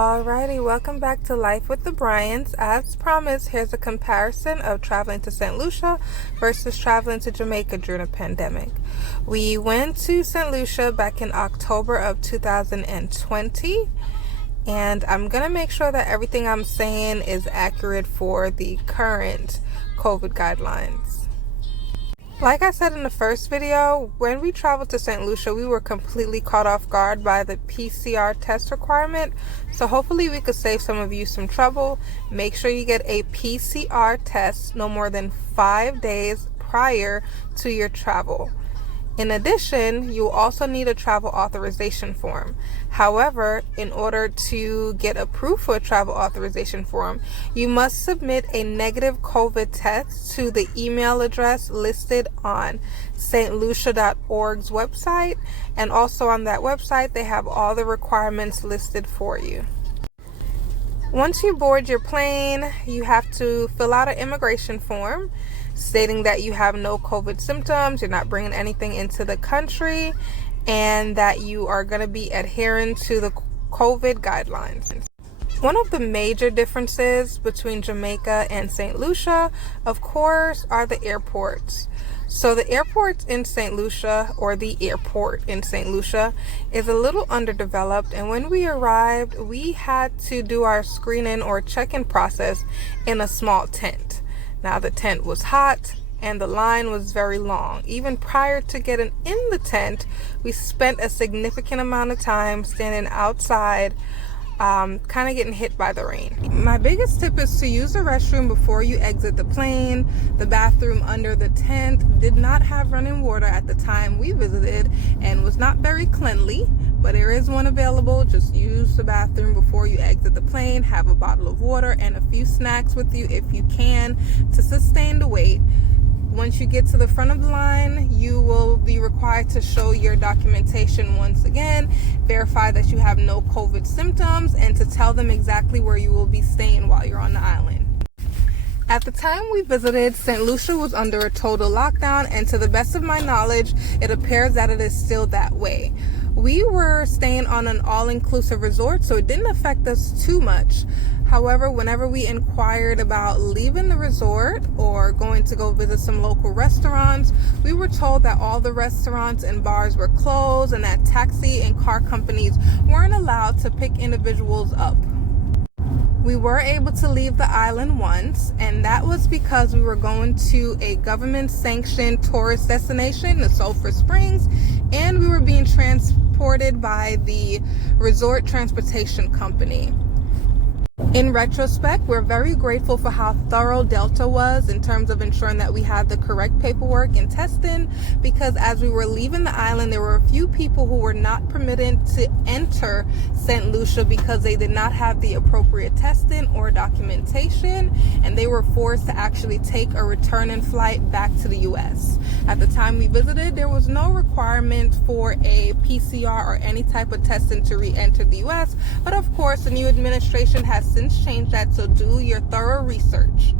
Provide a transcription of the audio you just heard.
Alrighty, welcome back to Life with the Bryants. As promised, here's a comparison of traveling to St. Lucia versus traveling to Jamaica during a pandemic. We went to St. Lucia back in October of 2020, and I'm going to make sure that everything I'm saying is accurate for the current COVID guidelines. Like I said in the first video, when we traveled to St. Lucia, we were completely caught off guard by the PCR test requirement. So hopefully we could save some of you some trouble. Make sure you get a PCR test no more than 5 days prior to your travel. In addition, you also need a travel authorization form. However, in order to get approved for a travel authorization form, you must submit a negative COVID test to the email address listed on st.lucia.org's website. And also on that website, they have all the requirements listed for you. Once you board your plane, you have to fill out an immigration form stating that you have no COVID symptoms, you're not bringing anything into the country, and that you are going to be adhering to the COVID guidelines. One of the major differences between Jamaica and St. Lucia, of course, are the airports. So the airport in St. Lucia, or the airport in St. Lucia, is a little underdeveloped, and when we arrived, we had to do our screening or check-in process in a small tent. Now, the tent was hot and the line was very long. Even prior to getting in the tent, we spent a significant amount of time standing outside, kind of getting hit by the rain. My biggest tip is to use the restroom before you exit the plane. The bathroom under the tent did not have running water at the time we visited and was not very cleanly, but there is one available. Just use the bathroom before you exit the plane. Have a bottle of water and a few snacks with you if you can to sustain the wait. Once you get to the front of the line, you will be required to show your documentation once again, verify that you have no COVID symptoms, and to tell them exactly where you will be staying while you're on the island. At the time we visited, St. Lucia was under a total lockdown, and to the best of my knowledge, it appears that it is still that way. We were staying on an all-inclusive resort, so it didn't affect us too much. However, whenever we inquired about leaving the resort or going to go visit some local restaurants, we were told that all the restaurants and bars were closed and that taxi and car companies weren't allowed to pick individuals up. We were able to leave the island once, and that was because we were going to a government-sanctioned tourist destination, the Sulphur Springs, and we were being transported by the resort transportation company. In retrospect, we're very grateful for how thorough Delta was in terms of ensuring that we had the correct paperwork and testing, because as we were leaving the island, there were a few people who were not permitted to enter St. Lucia because they did not have the appropriate testing or documentation, and they were forced to actually take a returning flight back to the U.S. At the time we visited, there was no requirement for a PCR or any type of testing to re-enter the U.S., but of course, the new administration has since changed that, so do your thorough research.